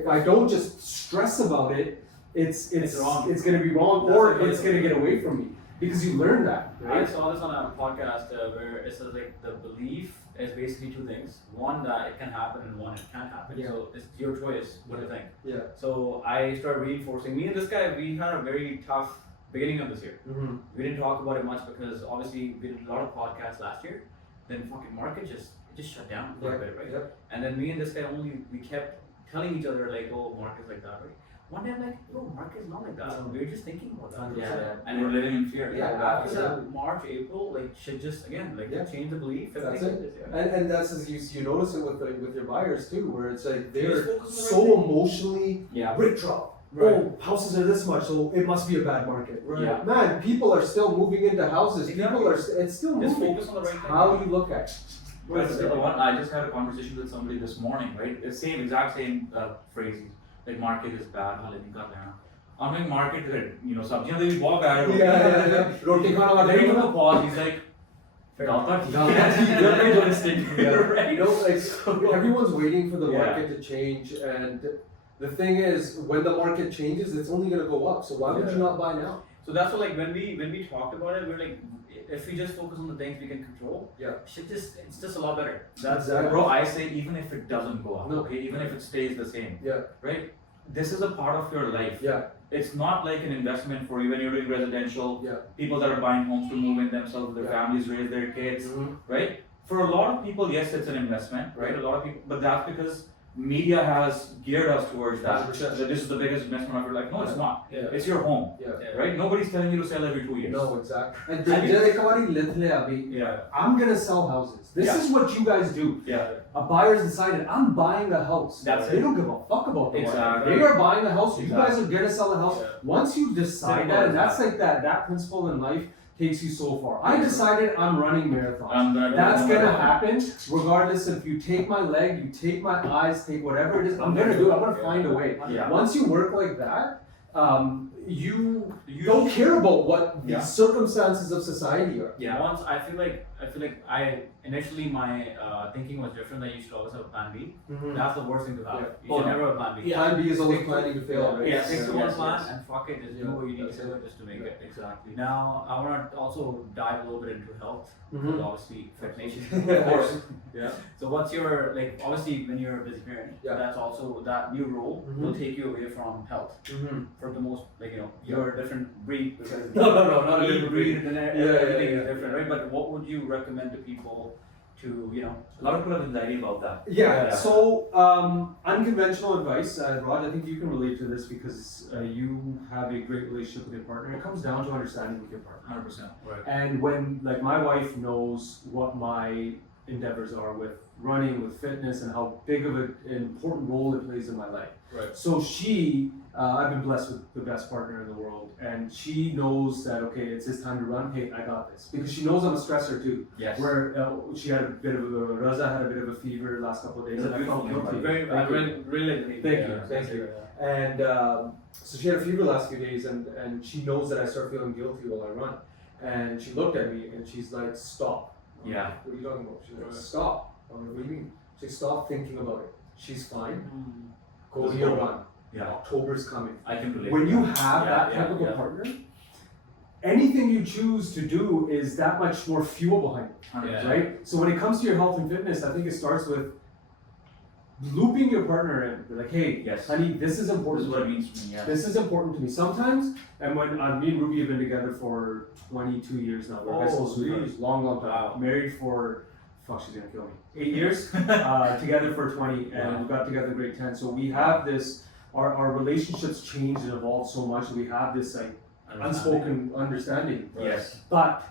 if I don't just stress about it, it's wrong. It's gonna be wrong, That's or what it it's is. gonna get away from me because you learn that, I right? saw this on a podcast where it says like the belief is basically two things. One, that it can happen, and one, it can't happen. Yeah. So it's your choice. What do you think? Yeah. So I started reinforcing. Me and this guy, we had a very tough beginning of this year. Mm-hmm. We didn't talk about it much because obviously we did a lot of podcasts last year. Then fucking market just shut down for a bit, right? Yep. And then me and this guy we kept telling each other like, oh, market's like that, right? One day I'm like, bro, market's not like that. No. We were just thinking about that. Yeah. And we're living in fear. yeah, after absolutely. that, March, April, like shit just again, like Yeah. change the belief. That's everything it. is, yeah. And that's as you notice it with your buyers too, where it's like they're just focus on the right so thing. emotionally Yeah. rate drop. Right. Oh, houses are this much, so it must be a bad market. Right. Yeah. Man, people are still moving into houses. Exactly. People are it's still Just moving. focus on the right thing. How you look at it. But the one I just had a conversation with somebody this morning, right? The exact same phrase. Like market is bad, हाले नहीं कर लेना. I'm like market है, सब्जियां तो भी बहुत bad है. Yeah. Roti khana wala. Then he took a pause. He's like, Fair "Dalta enough. ठीक है." You're very realistic, right? Everyone's waiting for the Yeah. market to change, and the thing is, when the market changes, it's only going to go up. So why would you not buy now? So that's what like when we talked about it, we're like, if we just focus on the things we can control, Yeah. it's just a lot better. That's Exactly. Bro, I say even if it doesn't go up, No. okay, even if it stays the same, Yeah. right? This is a part of your life. Yeah. It's not like an investment for you when you're doing residential. Yeah. People that are buying homes to move in themselves, their Yeah. families, raise their kids, Mhm. right? For a lot of people, yes, it's an investment, right? A lot of people, but that's because media has geared us towards that. 100%. That this is the biggest investment of your life. No, it's not. Yeah. It's your home, Yeah. Yeah. right? Nobody's telling you to sell every 2 years. No, exactly. And I mean- just एक बारी लिख ले अभी. Yeah. I'm gonna sell houses. This Yeah. is what you guys do. Yeah. A buyer's decided I'm buying a house. That's They it. don't give a fuck about the market. Exactly. They are buying a house. You Exactly. guys are gonna sell a house. Yeah. Once you decide Simple that, as and that's that. like that principle in life takes you so far. I decided I'm running marathons. I'm gonna do That's it. gonna happen regardless if you take my leg, you take my eyes, take whatever it is. I'm gonna do it. I'm gonna find a way. Yeah. Once you work like that, you You don't care about what the Yeah. circumstances of society are. Yeah. Once I feel like I initially my thinking was different, that you should always have a plan B. That's the worst thing to have. Yeah. You should Oh, never have a plan B. Plan B is always planning to fail, right? Yeah, stick to one Yes, plan yes. and fuck it, just Yeah, do what you need that's to do it. just to make it. Exactly. Now I want to also dive a little bit into health. Mhm. Obviously, FitNation. Of course. Yeah. So what's your obviously when you're a busy parent, Yeah. that's also that new role Mhm. will take you away from health Mm-hmm. for the most you're a different breed because No, not a eat, different breed. breathe, and Yeah, everything yeah, is different, right? But what would you recommend to people to A lot of people have anxiety about that. Yeah. So unconventional advice, Rod. I think you can relate to this because you have a great relationship with your partner. It comes down to understanding with your partner. 100%. right? And when like my wife knows what my endeavors are with running, with fitness, and how big of an important role it plays in my life. Right. So I've been blessed with the best partner in the world, and she knows that okay, it's his time to run. Hey, I got this because she knows I'm a stressor too. Yes. Where she had a bit of Raza had a bit of a fever last couple of days, It's a and I felt beautiful guilty. Very, Thank you. really, Thank you, yeah. thank you. Yeah. And so she had a fever last few days, and she knows that I start feeling guilty while I run. And she looked at me and she's like, "Stop." I'm Yeah. like, "What are you talking about?" She's like, "Stop." I'm like, "What do you mean?" She's like, "Stop thinking about it. She's fine. Go Just to your go. run. Yeah. October's coming." I can relate. When to you that. have Yeah, that yeah, type of a yeah. partner, anything you choose to do is that much more fuel behind it, 100%. right? So when it comes to your health and fitness, I think it starts with looping your partner in. Be like, hey, Yes. honey, this is This important is to what it me. means to me. Yeah. This is important to me. Sometimes, and when me and Ruby have been together for 22 years now. We're high school Oh, sweethearts, geez. long time. Wow. Married for, fuck, she's gonna kill me. 8 years, together for 20, and Wow. we got together in grade 10. So we have this, our relationships changed and evolved so much. We have this like unspoken understanding. Yes. But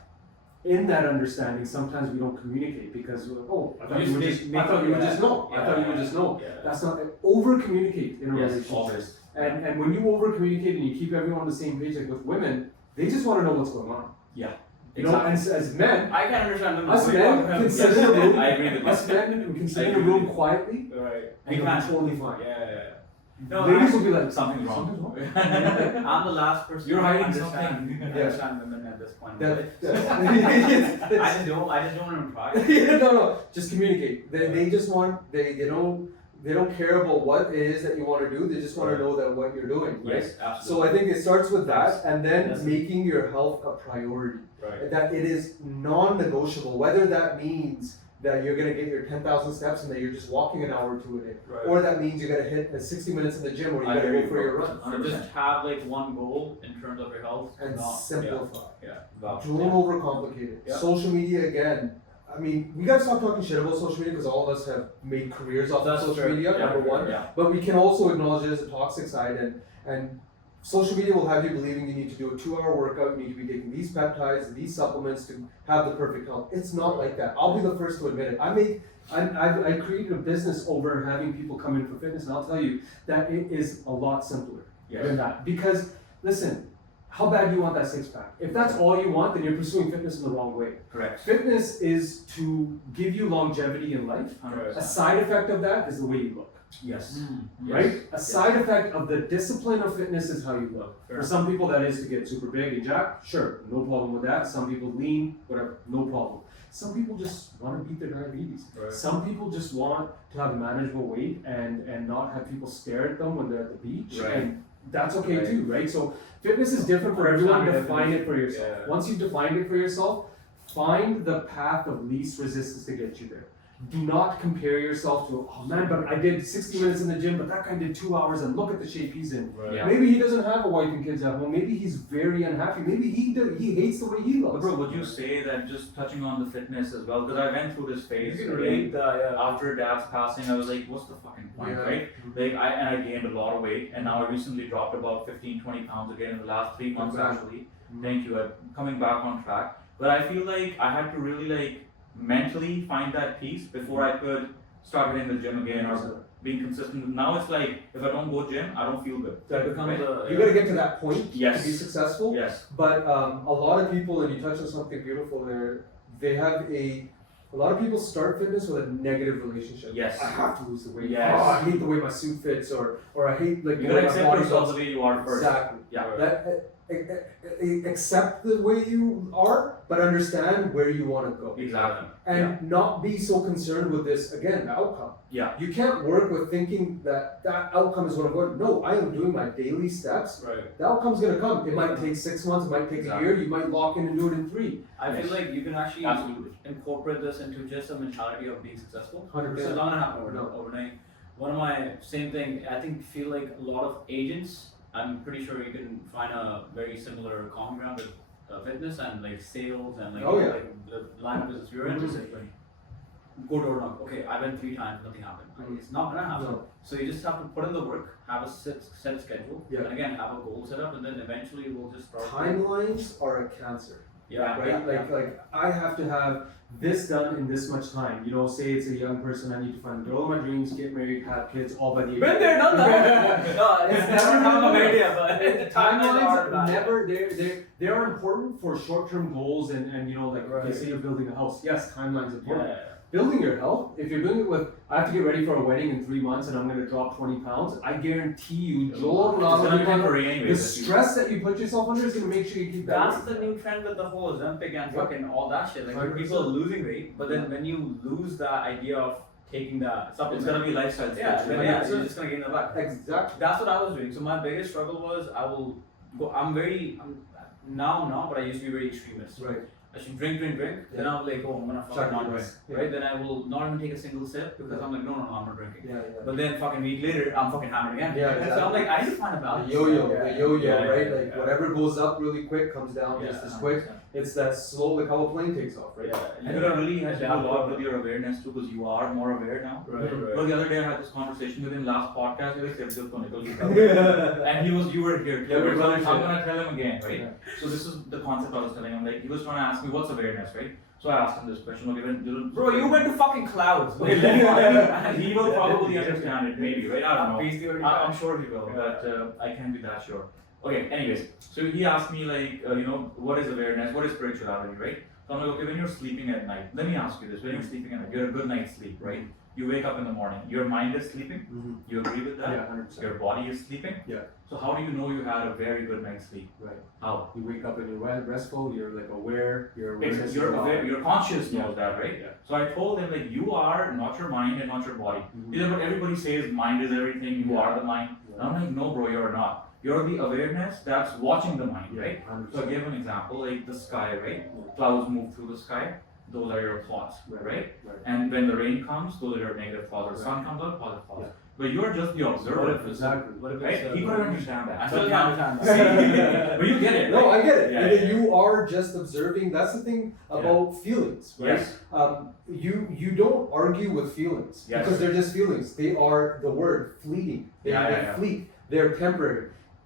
in that understanding, sometimes we don't communicate because we're like, oh, I thought You you would just just, make- I thought you would just know. I thought you would Yeah. just know. Yeah. That's not over communicate in a Yes. relationship. Always. And when you over communicate and you keep everyone on the same page, like with women, they just want to know what's going on. Yeah. You know, and as men, I can understand them. us men can sit in a room. I agree with Us men, we can sit in a room quietly, Right. and we'll be totally fine. Yeah. No, Ladies will be like, Something's wrong. Something's wrong. I'm the last person. You're to hiding understand, something. Understand women at this point. That- I just don't want to try. Yeah, no, just communicate. They just want they don't care about what it is that you want to do. They just want to know that what you're doing, right? Yes, So absolutely. I think it starts with that, and then Yes. making your health a priority. Right. That it is non-negotiable. Whether that means that you're gonna get your 10,000 steps and that you're just walking an hour or two a day, Right. or that means you're gonna hit 60 minutes in the gym, or you I gotta agree, go for bro. your run. So just have like one goal in terms of your health And not- simplify. Yeah. Wow. Don't overcomplicate it. Yeah. Social media again. I mean, we gotta stop talking shit about social media because all of us have made careers off That's of social true. media. Yeah, Number one, Yeah. but we can also acknowledge it as a toxic side, and social media will have you believing you need to do a 2-hour workout, you need to be taking these peptides and these supplements to have the perfect health. It's not like that. I'll be the first to admit it. I created a business over having people come in for fitness, and I'll tell you that it is a lot simpler than that. Because listen, how bad do you want that 6-pack? If that's all you want, then you're pursuing fitness in the wrong way. Correct. Fitness is to give you longevity in life. A side effect of that is the way you look. Yes. Right? A side effect of the discipline of fitness is how you look. Fair. For some people, that is to get super big and jacked. Sure, no problem with that. Some people lean, whatever, no problem. Some people just want to beat their diabetes. Right. Some people just want to have a manageable weight and not have people stare at them when they're at the beach. Right. And that's okay Right. too, right? So fitness is different for everyone. Understand Define your it for yourself. Yeah. Once you've defined it for yourself, find the path of least resistance to get you there. Do not compare yourself to, oh man, but I did 60 minutes in the gym, but that guy did 2 hours and look at the shape he's in. Right. Yeah. Maybe he doesn't have a wife and kids at home. Maybe he's very unhappy. Maybe he hates the way he But looks. bro, would you say that just touching on the fitness as well? Because I went through this phase. You can again, relate that, After dad's passing, I was like, what's the fucking point, Yeah. right? Like, I gained a lot of weight, and now I recently dropped about 15-20 pounds again in the last 3 months Congrats. actually. Thank you. I'm coming back on track. But I feel like I had to really mentally find that peace before I could start hitting the gym again or being consistent. Now it's like, if I don't go gym, I don't feel good. That becomes a You gotta get to that point Yes. to be successul. Yes. But a lot of people, and you touched on something beautiful there, they have a lot of people start fitness with a negative relationship. Yes. I have to lose the weight. Yes. Oh, I hate the way my suit fits, or I hate like You the gotta way my accept body yourself looks. the way you are first. Exactly. Yeah. That accept the way you are, but understand where you want to go, Exactly. and not be so concerned with this again, the outcome. Yeah. You can't work with thinking that outcome is what I'm going. No, I am doing my daily steps. Right. The outcome's gonna come. It might take 6 months. It might take Exactly. a year. You might lock in and do it in 3. I feel like you can actually Absolutely. incorporate this into just a mentality of being successful. 100%. It's not gonna happen No. overnight. One of my same thing. I think feel like a lot of agents. I'm pretty sure you can find a very similar common ground with fitness and like sales and like, Oh, yeah. like the line of business you're in. Just like go door knock. Okay, I went 3 times, nothing happened. Mhm. It's not gonna happen. No. So you just have to put in the work, have a set schedule, Yeah. and again have a goal set up, and then eventually we'll just start. Timelines are a cancer, Yeah, right? yeah, Like I have to have This done in this much time. You know, say it's a young person, I need to find the girl of my dreams, get married, have kids, all by the age. Been there, done that. No, it's never come of idea, but the timelines are bad. never they are important for short-term goals and you know, like Right. they say you're building a house. Yes, timeline's important. Yeah. Building your health, if you're doing it with, I have to get ready for a wedding in 3 months and I'm going to drop 20 pounds, I guarantee you, Joel, It's gonna be temporary the anyways. stress that you put yourself under is going to make sure you keep that. That's the new trend with the whole Ozempic and Yeah. fucking all that shit. Like 100%. people are losing weight, but then when you lose that idea of taking that It's supplement, gonna be lifestyle change. yeah, then yeah, so you're just gonna gain the back. exactly. That's what I was doing. So my biggest struggle was I will go. I'm now, but I used to be very extremist. Right. I should drink. Then I'll be like, oh, I'm gonna fucking not drink. Yeah. Right? Then I will not even take a single sip because I'm like, no, I'm not drinking. Yeah. But then fucking week later, I'm fucking hammered again. Yeah, So exactly. I'm like, I need to find a balance. The yo-yo, Yeah, right? yeah, Like yeah. whatever goes up really quick comes down Yeah, just as quick. It's that slow, like how a plane takes off, right? Yeah. And it really has to do a lot with your awareness too, because you are more aware now. Right. Well, the other day I had this conversation with him last podcast with and you were here. Yeah, we're I'm telling you. gonna tell him again, right? Yeah. So this is the concept I was telling him. Like he was trying to ask me what's awareness, right? So I asked him this question. Okay, Bro, you went to fucking clouds. Okay, let me- he will probably understand it, maybe, right? I don't know. Basically, I'm sure he will, but I can't be that sure. Okay, anyways, so he asked me like, what is awareness, what is spirituality, right? So I'm like, okay, when you're sleeping at night, let me ask you this: when you're sleeping at night, you're a good night's sleep, right? You wake up in the morning, your mind is sleeping. You agree with that? Yeah, 100%. Your body is sleeping. Yeah. So how do you know you had a very good night's sleep? Right. How? You wake up and you're restful. You're like aware. Your It's, awareness. you're is aware, on. your conscious knows Yeah. that, right? Yeah. So I told him like, you are not your mind and not your body. Mhm. He said, but everybody says mind is everything. You Yeah. are the mind. Yeah. And I'm like, no, bro, you're not. You're the awareness that's watching the mind, right? 100%. So I gave an example, like the sky, right? Clouds move through the sky. Those are your thoughts, right? Right. And when the rain comes, those are your negative thoughts. Or the sun Right. comes out, positive thoughts. Yeah. But you're just the observer. Exactly. What if Right? it's, He couldn't understand that. I But still now- can't understand that. but you get it. No, right? I get it. Yeah, And yeah. then you are just observing. That's the thing about feelings, right? Yes. You don't argue with feelings Yes. because they're just feelings. They are the word fleeting. They fleet. They're temporary.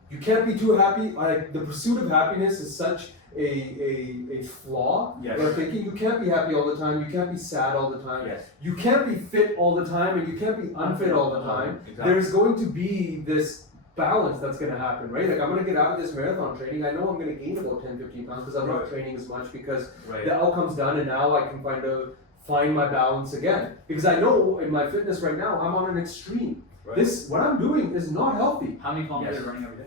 You can't be too happy. Like the pursuit of happiness is such a flaw. Yes. We're thinking you can't be happy all the time. You can't be sad all the time. Yes. You can't be fit all the time, and you can't be unfit all the time. Exactly. There's going to be this balance that's going to happen, right? Like I'm going to get out of this marathon training. I know I'm going to gain about 10-15 pounds because I'm not Right. training as much because Right. the outcome's done, and now I can find my balance again. Because I know in my fitness right now I'm on an extreme. Right. What I'm doing is not healthy. How many kilometers Yes. are you running every day?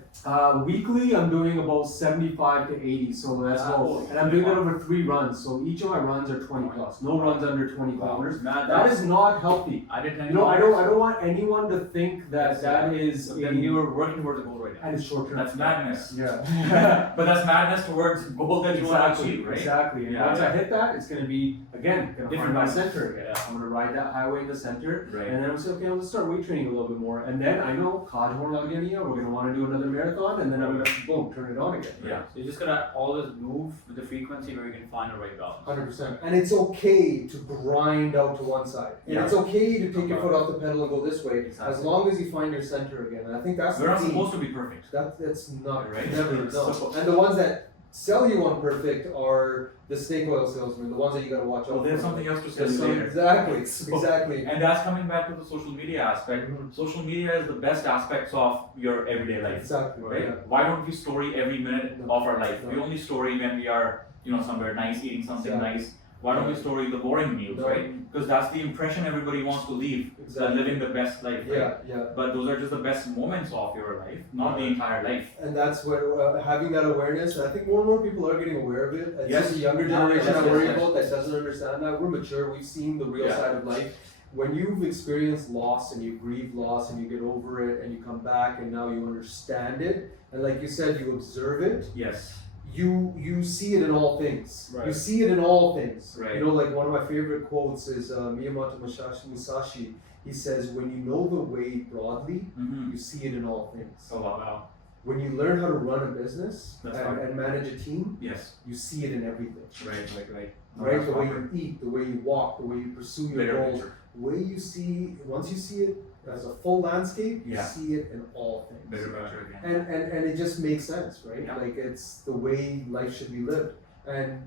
Weekly, I'm doing about 75 to 80, so that's low. And I'm doing that over 3 runs, so each of my runs are 20 plus. No runs under 20 kilometers. Matt, That is not healthy. I did 10 You know, I kilometers. don't want anyone to think that Yes, that is So then you were working towards a goal right now. and it's short term. That's madness. Yeah. But that's madness towards the goal that you want to achieve, right? Exactly. And Yeah. once I hit that, it's gonna be again gonna Different find my balance. center again. Yeah. I'm gonna ride that highway in the center, Right. and then I'm say, okay, let's start weight training a little bit more. And then I know we're gonna want to do another marathon, and then I'm gonna boom turn it on again. Yeah. So you just gotta always move with the frequency where you can find the right balance. 100%. And it's okay to grind out to one side. And Yeah. it's okay to take your foot off the pedal and go this way, Exactly. as long as you find your center again. And I think that's We're the not key. supposed to be perfect. That's not Right. never It's no. supposed- And the ones that sell you on perfect are the snake oil salesmen, the ones that you gotta watch out Well, there's for. something else to sell There's you some- later. Exactly, So- exactly. And that's coming back to the social media aspect. Social media is the best aspects of your everyday life. Exactly. Right? Yeah. Why don't we story every minute No. of our life? We No. only story when we are, somewhere nice, eating something Exactly. nice. Why don't we story the boring meals, No. right? Because that's the impression everybody wants to leave. They're Exactly. living the best life, right? Yeah, yeah. But those are just the best moments of your life, not the entire life. And that's where having that awareness, I think more and more people are getting aware of it. It's Yes. just a younger Yeah, generation yes, I yes, worry yes. about that doesn't understand that. We're mature, we've seen the real Yeah. side of life. When you've experienced loss and you grieve loss and you get over it and you come back and now you understand it, and like you said, you observe it, Yes. you see it in all things. Right. You see it in all things. Right. You know, like one of my favorite quotes is Miyamoto Musashi. He says, "When you know the way broadly, Mm-hmm. you see it in all things. Oh wow. When you learn how to run a business That's and, right. and manage a team, Yes. you see it in everything. Right. Right? The way you eat, the way you walk, the way you pursue your Bigger goals, picture. the way you see. Once you see it as a full landscape, you Yeah. see it in all things. Bigger picture again. And it just makes sense, right? Yeah. Like it's the way life should be lived. And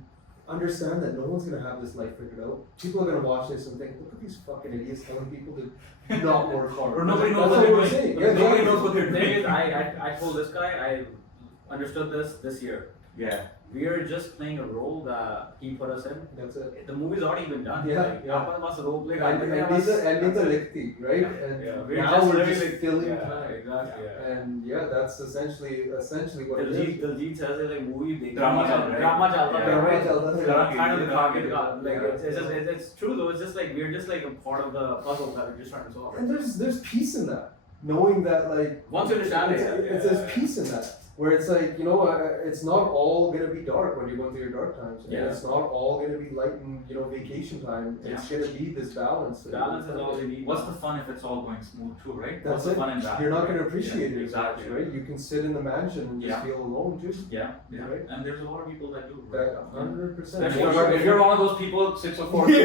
understand that no one's gonna have this life figured out. People are gonna watch this and think, look at these fucking idiots telling people to not work hard. Or nobody knows That's what they're we're doing. saying. Nobody exactly. knows what they're The thing doing. is, I told this guy, I understood this year. Yeah. We are just playing a role that he put us in. That's it. The movie's already been done. Yeah, Like, yeah. अपन बस role play And करते हैं, need the बस- likhti, right? Yeah, And yeah. We're now just we're literally just filling yeah, time. exactly. Yeah. And yeah, that's essentially what it Diljit is. Diljit says it like movie देखनी Drama है, चल रहा है। drama चलता है, Yeah. right? चलता है। Kind of the दिखा like Yeah. it's true though. It's just like we're just like a part of the puzzle that we're just trying to solve. And there's peace in that, knowing that like Once you understand it, there's peace in that. Where it's like, it's not all gonna be dark when you're going through your dark times. And Yeah. it's not all gonna be light and, vacation time. It's gonna be this balance. Balance is all we need. What's the fun if it's all going smooth too, right? That's What's the it. fun in that? You're not gonna appreciate Yeah, it exactly. as much, right? You can sit in the mansion and just Yeah. feel alone too. Yeah. Right. And there's a lot of people that do. That Right? 100%. Especially if you're one of those people, 6 or 4, you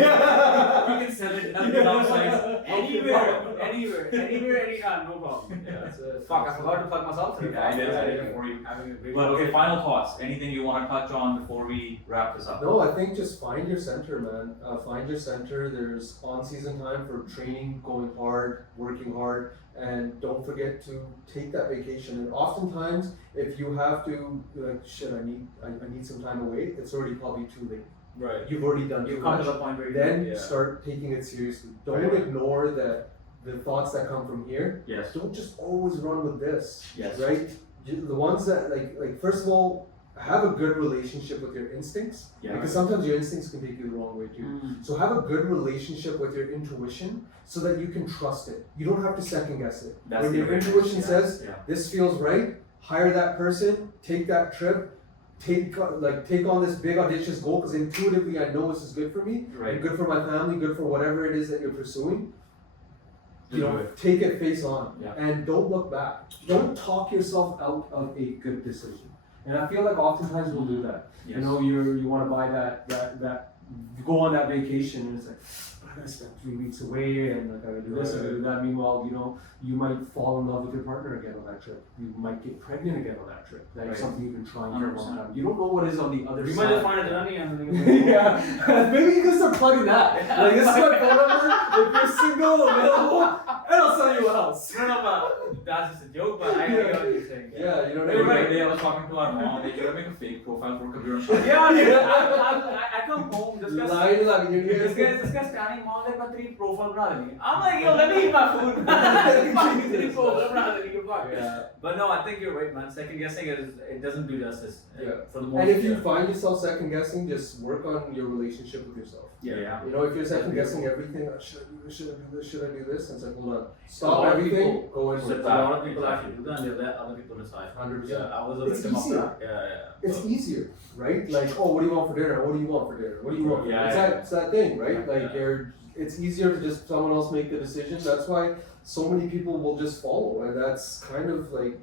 can sell it outside. Anywhere, anytime, no problem. That's it. Fuck, I forgot to plug myself. Yeah, I did. for you. Having a great But okay, final thoughts. Anything you want to touch on before we wrap this up? No, I think just find your center, man. Find your center. There's on-season time for training, going hard, working hard, and don't forget to take that vacation. And oftentimes, if you have to, like, shit, I need some time away, it's already probably too late. Right. You've already done You too come much. to the point where Then yeah. start taking it seriously. Don't Right. ignore the thoughts that come from here. Yes. Don't just always run with this. Yes. Right? The ones that like first of all, have a good relationship with your instincts. Yeah. Because sometimes your instincts can take you the wrong way too. Mm. So have a good relationship with your intuition so that you can trust it. You don't have to second guess it. That's When the your way- intuition yeah. says Yeah. this feels right, hire that person, take that trip, take on this big audacious goal because intuitively I know this is good for me, Right. and good for my family, good for whatever it is that you're pursuing. You Do know, it. take it face on, Yeah. and don't look back. Don't talk yourself out of a good decision. And I feel like oftentimes we'll do that. Yes. You know, you want to buy that you go on that vacation and it's like, but I gotta spend 3 weeks away and like I gotta do this, I gotta do that. Meanwhile, you know, you might fall in love with your partner again on that trip. You might get pregnant again on that trip. That's Right. something you've been trying for a long 100%. time. You don't know what is on the other You side. might just find a Danny and then Yeah, maybe you can start plugging that. Like, this is my phone number. If you're single, available, and I'll sell you a house. that's just a joke, but I get what you're saying. Yeah, you know what I The mean? other day I was talking to our mom. They gotta make a fake profile for Kabir Shah. Yeah, dude, I come home, this guy's Lie to lie, this guy's standing mom like my 3 profile bana deni. I'm like, yo, let me eat my food. My 3 profile bana deni, you fuck. Yeah. But no, I think you're right, man. Second guessing it doesn't do justice. Yeah. For the most And if you part. find yourself second guessing, just work on your relationship with yourself. Yeah. You know, if you're second guessing everything, should I do this? Should I do this? Should I do this? And it's like, hold on, A stop lot of everything, people go in sit with a it. back. lot of people actually do that and they let other people decide. 100%. Yeah, I was a It's victim of easier. that. Yeah. It's easier, right? Like, oh, what do you want for dinner? What do you want for dinner? What do you want? For Yeah, dinner? yeah. It's that thing, right? Yeah. Like, it's easier to just someone else make the decision. That's why so many people will just follow, and that's kind of like,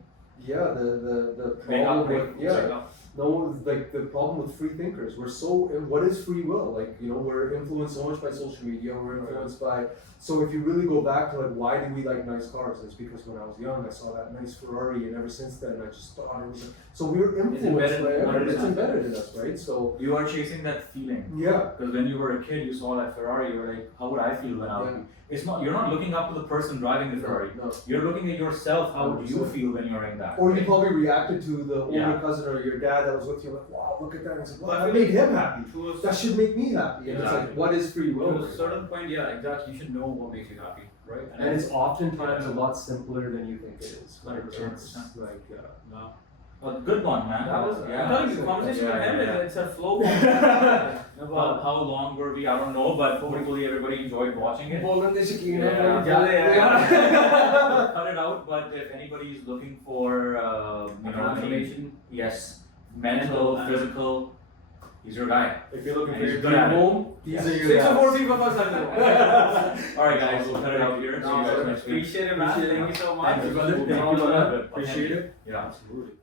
yeah, the Make up, problem with make up. No, like the problem with free thinkers. We're so, what is free will? Like, you know, we're influenced so much by social media. We're influenced by, so if you really go back to like, why do we like nice cars? It's because when I was young, I saw that nice Ferrari, and ever since then, I just thought it was. So we're influenced embedded, by everything. It's 100%. embedded in us, right? So You are chasing that feeling. yeah, Because when you were a kid, you saw that Ferrari. You were like, how would I feel when I was? Yeah. It's not. You're not looking up to the person driving the Ferrari. no. You're looking at yourself. How would you 100%. feel when you're in that? Or you right? probably reacted to the older Yeah. cousin or your dad that was with you, like, wow, look at that. And it's like, But well, I that feel made him happy. To a That should make me happy. And it's like, Exactly. what is free will? To a certain point, yeah, exactly. You should know what makes you happy, right? And it's oftentimes a lot simpler than you think it is. Like, 100%. it's like, no. A good one, man. That was, yeah. I'm telling you, conversation with him Yeah. it's a flow. How long were we? I don't know, but hopefully everybody enjoyed watching it. Bolan de Shakina, Yeah. Yeah. Cut it out, but if anybody is looking for, Transformation. yes, mental, and- physical, he's your guy. If you're looking And for he's your good dream at it. home, these are your 6 or guys. 4 people first Alright guys, we'll cut it out here. See you guys next week. Appreciate it, man. Appreciate it. Thank you so much. Thank you, brother. We'll Thank be you, on brother. with- Appreciate it. Yeah. Absolutely.